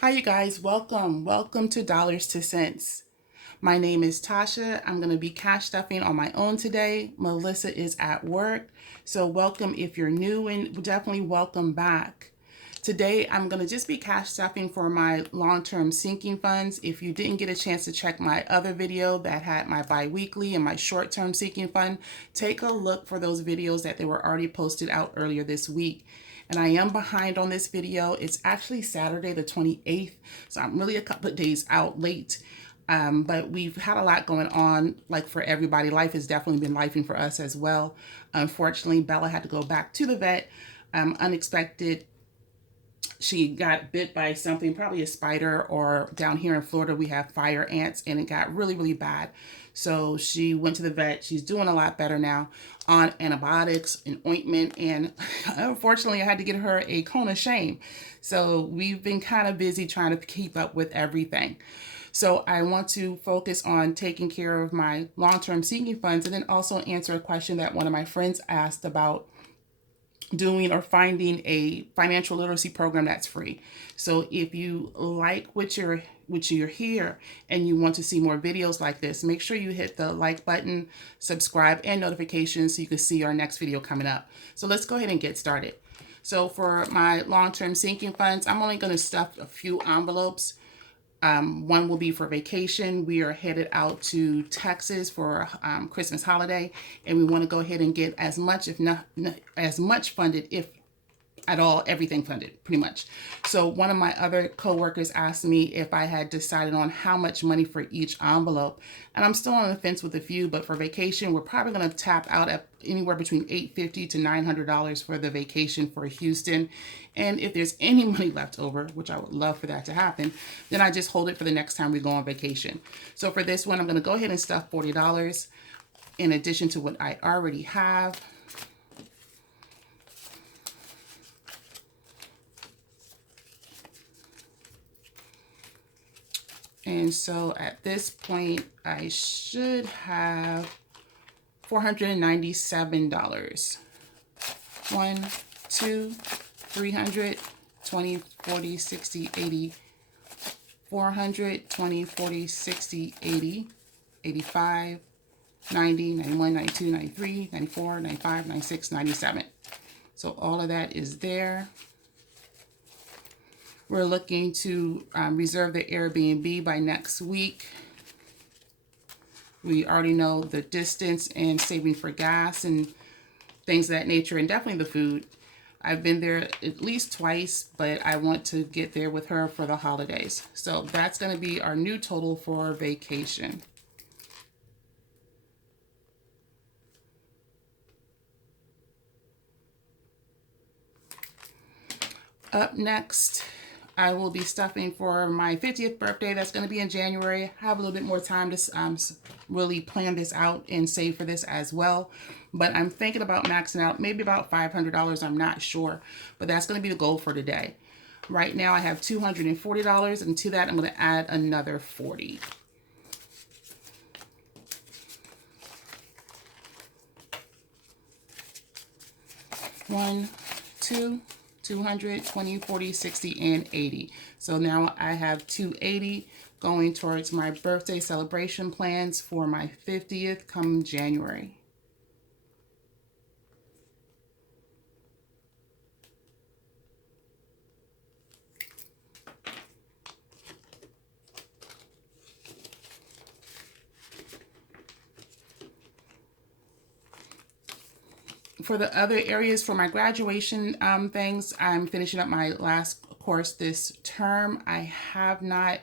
Hi, you guys. Welcome to Dollars to Cents. My name is Tasha. I'm going to be cash stuffing on my own today. Melissa is at work. So, welcome if you're new, and definitely welcome back. Today, I'm going to just be cash stuffing for my long term sinking funds. If you didn't get a chance to check my other video that had my bi weekly and my short term sinking fund, take a look for those videos that they were already posted out earlier this week. And I am behind on this video. It's actually Saturday the 28th, so I'm really a couple of days out late. But we've had a lot going on, like for everybody. Life has definitely been lifing for us as well. Unfortunately, Bella had to go back to the vet. Unexpected. She got bit by something, probably a spider, or down here in Florida, we have fire ants, and it got really, really bad. So she went to the vet. She's doing a lot better now on antibiotics and ointment. And unfortunately, I had to get her a cone of shame. So we've been kind of busy trying to keep up with everything. So I want to focus on taking care of my long-term sinking funds, and then also answer a question that one of my friends asked about doing or finding a financial literacy program that's free. So if you like what you're here and you want to see more videos like this, make sure you hit the like button, subscribe, and notifications so you can see our next video coming up. So let's go ahead and get started. So for my long-term sinking funds, I'm only going to stuff a few envelopes. One will be for vacation. We are headed out to Texas for Christmas holiday, and we want to go ahead and get as much, if not as much funded, if at all, everything funded, pretty much. So one of my other coworkers asked me if I had decided on how much money for each envelope, and I'm still on the fence with a few. But for vacation, we're probably going to tap out at anywhere between $850 to $900 for the vacation for Houston. And if there's any money left over, which I would love for that to happen, then I just hold it for the next time we go on vacation. So for this one, I'm going to go ahead and stuff $40 in addition to what I already have. And so at this point, I should have $497. 1, 2, 300, 20, 40, 60, 80, 400, 20, 40, 60, 80, 85, 90, 91, 92, 93, 94, 95, 96, 97. So all of that is there. We're looking to reserve the Airbnb by next week. We already know the distance and saving for gas and things of that nature, and definitely the food. I've been there at least twice, but I want to get there with her for the holidays. So that's going to be our new total for vacation. Up next, I will be stuffing for my 50th birthday. That's going to be in January. I have a little bit more time to really plan this out and save for this as well. But I'm thinking about maxing out maybe about $500. I'm not sure. But that's going to be the goal for today. Right now I have $240, and to that I'm going to add another $40. One, two, 200, 20, 40, 60, and 80. So now I have $280 going towards my birthday celebration plans for my 50th come January. For the other areas for my graduation things, I'm finishing up my last course this term. I have not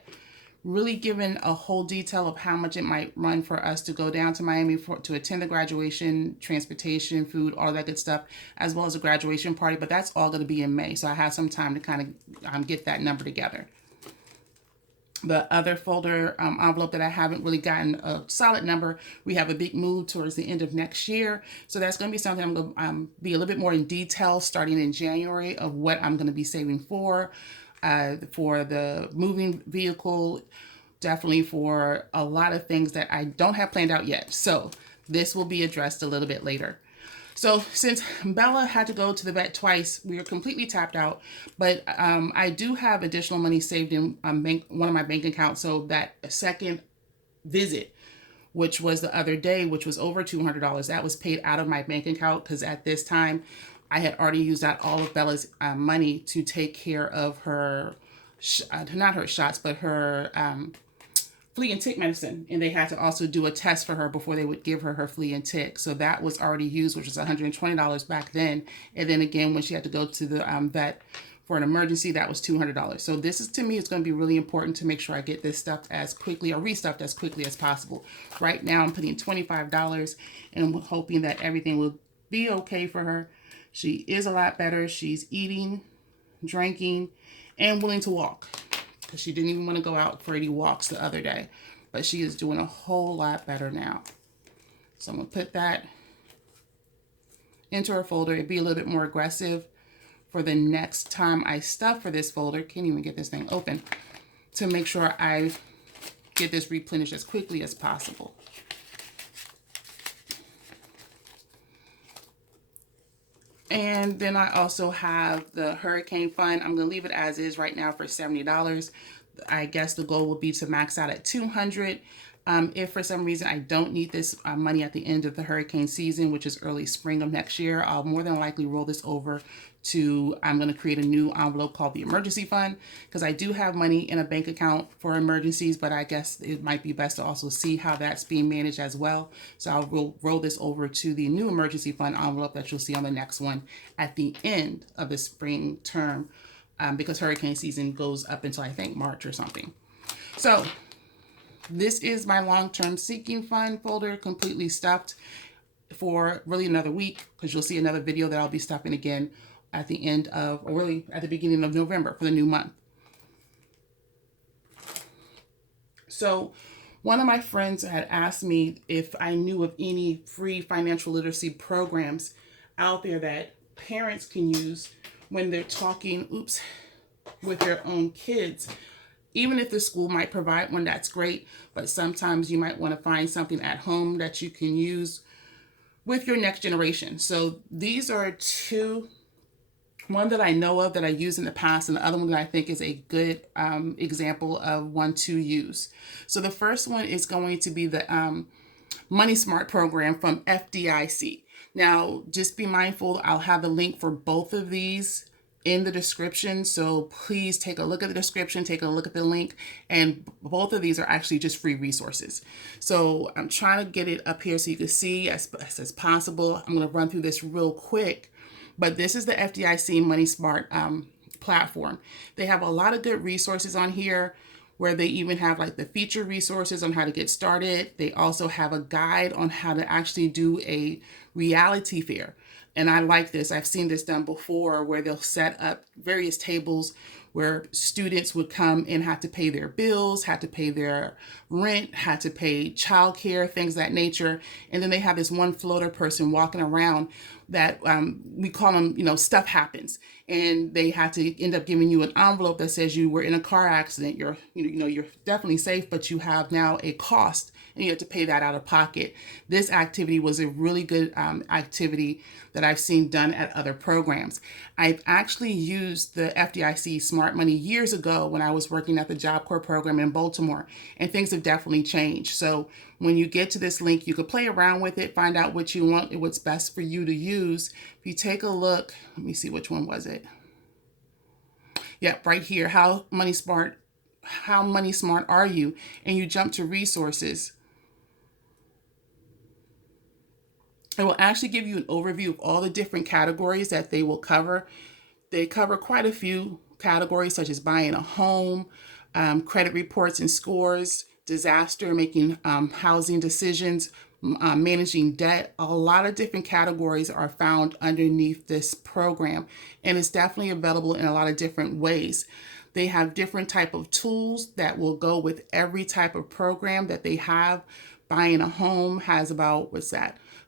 really given a whole detail of how much it might run for us to go down to Miami to attend the graduation, transportation, food, all that good stuff, as well as a graduation party. But that's all going to be in May, so I have some time to kind of get that number together. The other folder envelope that I haven't really gotten a solid number, we have a big move towards the end of next year. So that's going to be something I'm going to be a little bit more in detail starting in January of what I'm going to be saving for the moving vehicle, definitely for a lot of things that I don't have planned out yet. So this will be addressed a little bit later. So since Bella had to go to the vet twice, we were completely tapped out. But I do have additional money saved in one of my bank accounts. So that second visit, which was the other day, which was over $200, that was paid out of my bank account because at this time I had already used out all of Bella's money to take care of her, not her shots, but her flea and tick medicine, and they had to also do a test for her before they would give her her flea and tick. So that was already used, which was $120 back then. And then again, when she had to go to the vet for an emergency, that was $200. So this is, to me, it's going to be really important to make sure I get this stuffed as quickly or restuffed as quickly as possible. Right now, I'm putting $25 and I'm hoping that everything will be okay for her. She is a lot better. She's eating, drinking, and willing to walk, because she didn't even want to go out for any walks the other day. But she is doing a whole lot better now. So I'm going to put that into her folder. It'd be a little bit more aggressive for the next time I stuff for this folder. Can't even get this thing open, to make sure I get this replenished as quickly as possible. And then I also have the hurricane fund. I'm going to leave it as is right now for $70. I guess the goal will be to max out at $200. If for some reason I don't need this money at the end of the hurricane season, which is early spring of next year, I'll more than likely roll this over to, I'm going to create a new envelope called the emergency fund, because I do have money in a bank account for emergencies, but I guess it might be best to also see how that's being managed as well. So I'll roll this over to the new emergency fund envelope that you'll see on the next one at the end of the spring term, because hurricane season goes up until I think March or something. So this is my long-term seeking fund folder, completely stuffed for really another week, because you'll see another video that I'll be stuffing again at the end of, or really at the beginning of November for the new month. So one of my friends had asked me if I knew of any free financial literacy programs out there that parents can use when they're talking, with their own kids. Even if the school might provide one, that's great, but sometimes you might want to find something at home that you can use with your next generation. So these are two, one that I know of that I used in the past, and the other one that I think is a good example of one to use. So the first one is going to be the Money Smart program from FDIC. Now, just be mindful, I'll have the link for both of these in the description, so please take a look at the description, take a look at the link, and both of these are actually just free resources. So I'm trying to get it up here so you can see as possible. I'm going to run through this real quick, but this is the FDIC Money Smart platform. They have a lot of good resources on here, where they even have like the feature resources on how to get started. They also have a guide on how to actually do a reality fair. And I like this. I've seen this done before, where they'll set up various tables where students would come and have to pay their bills, had to pay their rent, had to pay childcare, things of that nature. And then they have this one floater person walking around that we call them, stuff happens. And they had to end up giving you an envelope that says you were in a car accident. You're definitely safe, but you have now a cost and you have to pay that out of pocket. This activity was a really good activity that I've seen done at other programs. I've actually used the FDIC Smart Money years ago when I was working at the Job Corps program in Baltimore, and things have definitely changed. So when you get to this link, you can play around with it, find out what you want, what's best for you to use. If you take a look, let me see, which one was it? Yep, right here, how money smart are you? And you jump to resources. It will actually give you an overview of all the different categories that they will cover. They cover quite a few categories, such as buying a home, credit reports and scores, disaster, making housing decisions, managing debt. A lot of different categories are found underneath this program, and it's definitely available in a lot of different ways. They have different type of tools that will go with every type of program that they have. Buying a home has about,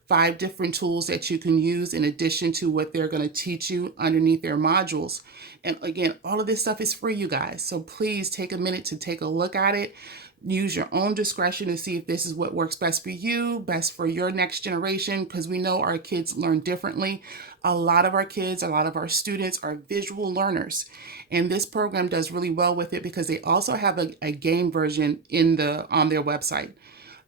5 different tools that you can use in addition to what they're going to teach you underneath their modules. And again, all of this stuff is free, you guys. So please take a minute to take a look at it. use your own discretion to see if this is what works best for you, best for your next generation, because we know our kids learn differently. A lot of our kids, a lot of our students are visual learners, and this program does really well with it because they also have a game version on their website.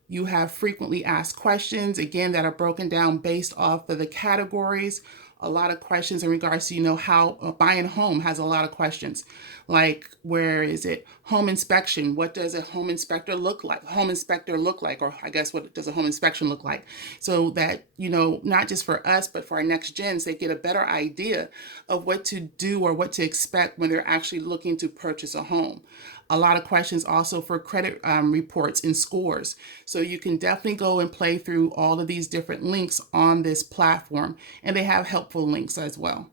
You have frequently asked questions, again, that are broken down based off of the categories. A lot of questions in regards to, how buying a home has a lot of questions. Like, where is it? Home inspection. What does a home inspector look like? Or I guess, what does a home inspection look like? So that, not just for us, but for our next gens, they get a better idea of what to do or what to expect when they're actually looking to purchase a home. A lot of questions also for credit reports and scores. So you can definitely go and play through all of these different links on this platform, and they have helpful links as well.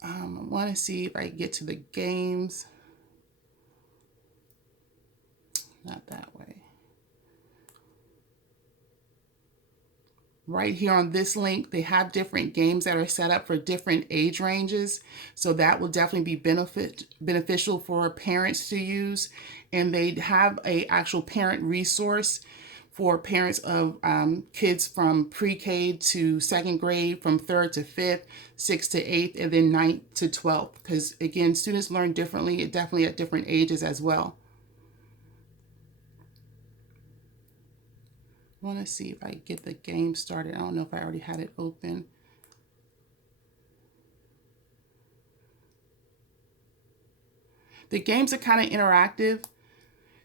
I want to see if I can get to the games. Not that way. Right here on this link, they have different games that are set up for different age ranges. So that will definitely be beneficial for parents to use. And they have a actual parent resource for parents of kids from pre-K to second grade, from third to fifth, sixth to eighth, and then ninth to 12th. Because again, students learn differently, definitely at different ages as well. I want to see if I get the game started. I don't know if I already had it open. The games are kind of interactive,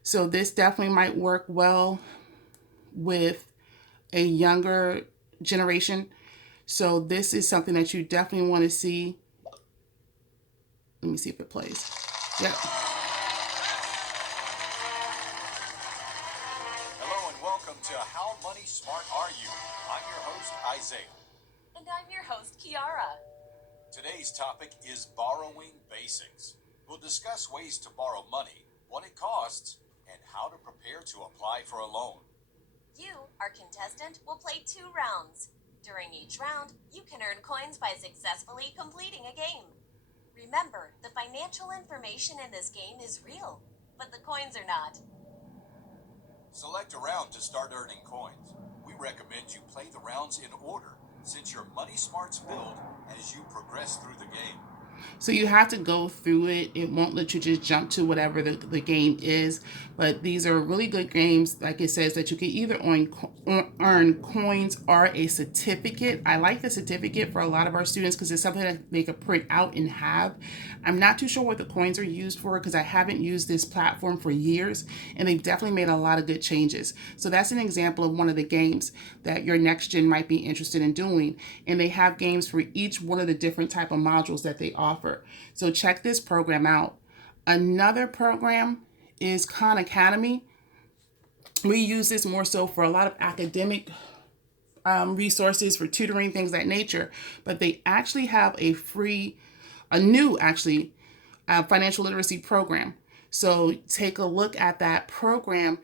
so this definitely might work well with a younger generation. So this is something that you definitely want to see. Let me see if it plays. Yep. Hello and welcome to How Money Smart Are You? I'm your host, Isaiah. And I'm your host, Kiara. Today's topic is borrowing basics. We'll discuss ways to borrow money, what it costs, and how to prepare to apply for a loan. You, our contestant, will play 2 rounds. During each round, you can earn coins by successfully completing a game. Remember, the financial information in this game is real, but the coins are not. Select a round to start earning coins. We recommend you play the rounds in order, since your money smarts build as you progress through the game. So you have to go through it. It won't let you just jump to whatever the game is. But these are really good games. Like it says that you can either earn coins or a certificate. I like the certificate for a lot of our students because it's something that they could print out and have. I'm not too sure what the coins are used for because I haven't used this platform for years. And they've definitely made a lot of good changes. So that's an example of one of the games that your next gen might be interested in doing. And they have games for each one of the different type of modules that they offer. So check this program out. Another program is Khan Academy. We use this more so for a lot of academic resources for tutoring, things of that nature. But they actually have a new financial literacy program. So take a look at that program.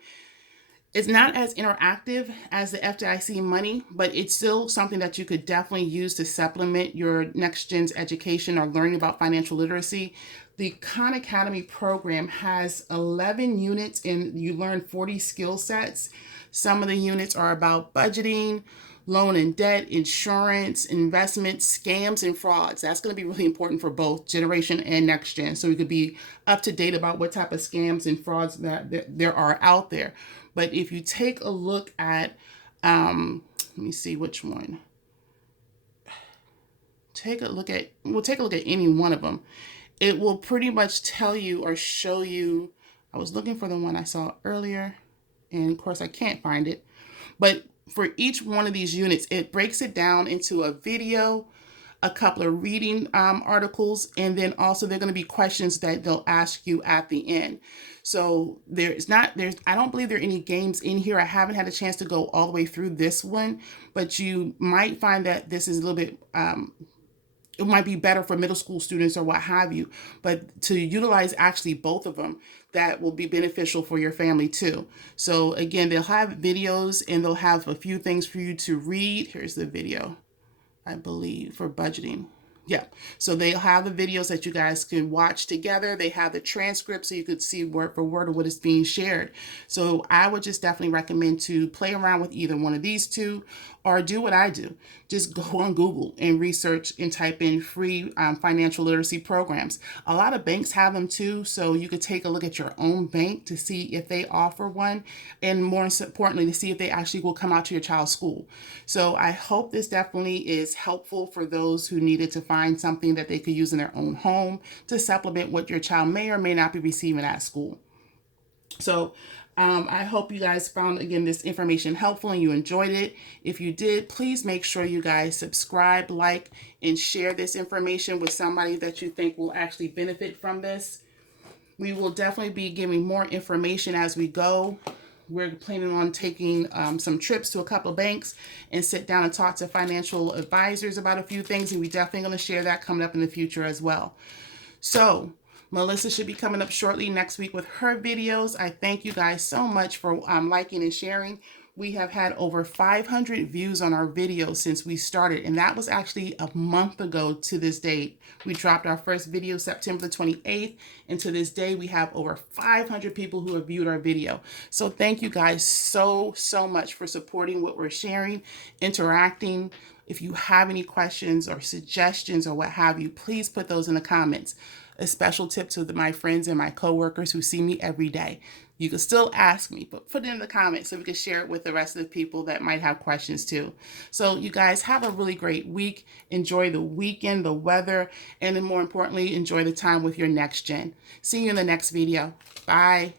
It's not as interactive as the FDIC money, but it's still something that you could definitely use to supplement your next gen's education or learning about financial literacy. The Khan Academy program has 11 units and you learn 40 skill sets. Some of the units are about budgeting, loan and debt, insurance, investments, scams, and frauds. That's going to be really important for both generation and next gen. So we could be up to date about what type of scams and frauds that there are out there. But if you take a look at, let me see which one. We'll take a look at any one of them. It will pretty much tell you or show you. I was looking for the one I saw earlier, and of course I can't find it. But for each one of these units, it breaks it down into a video, a couple of reading articles, and then also there are going to be questions that they'll ask you at the end. So I don't believe there are any games in here. I haven't had a chance to go all the way through this one, but you might find that this is a little bit, it might be better for middle school students or what have you, but to utilize actually both of them, that will be beneficial for your family too. So again, they'll have videos and they'll have a few things for you to read. Here's the video, I believe, for budgeting. Yeah, so they'll have the videos that you guys can watch together. They have the transcript so you could see word for word of what is being shared. So I would just definitely recommend to play around with either one of these two, or do what I do. Just go on Google and research and type in free financial literacy programs. A lot of banks have them too, so you could take a look at your own bank to see if they offer one, and more importantly, to see if they actually will come out to your child's school. So I hope this definitely is helpful for those who needed to find something that they could use in their own home to supplement what your child may or may not be receiving at school. So I hope you guys found, again, this information helpful and you enjoyed it. If you did, please make sure you guys subscribe, like, and share this information with somebody that you think will actually benefit from this. We will definitely be giving more information as we go. We're planning on taking some trips to a couple of banks and sit down and talk to financial advisors about a few things, and we're definitely going to share that coming up in the future as well. So Melissa should be coming up shortly next week with her videos. I thank you guys so much for liking and sharing. We have had over 500 views on our videos since we started, and that was actually a month ago to this date. We dropped our first video September the 28th, and to this day we have over 500 people who have viewed our video. So thank you guys so much for supporting what we're sharing, interacting. If you have any questions or suggestions or what have you, please put those in the comments. A special tip to my friends and my coworkers who see me every day. You can still ask me, but put it in the comments so we can share it with the rest of the people that might have questions too. So you guys have a really great week. Enjoy the weekend, the weather, and then more importantly, enjoy the time with your next gen. See you in the next video. Bye.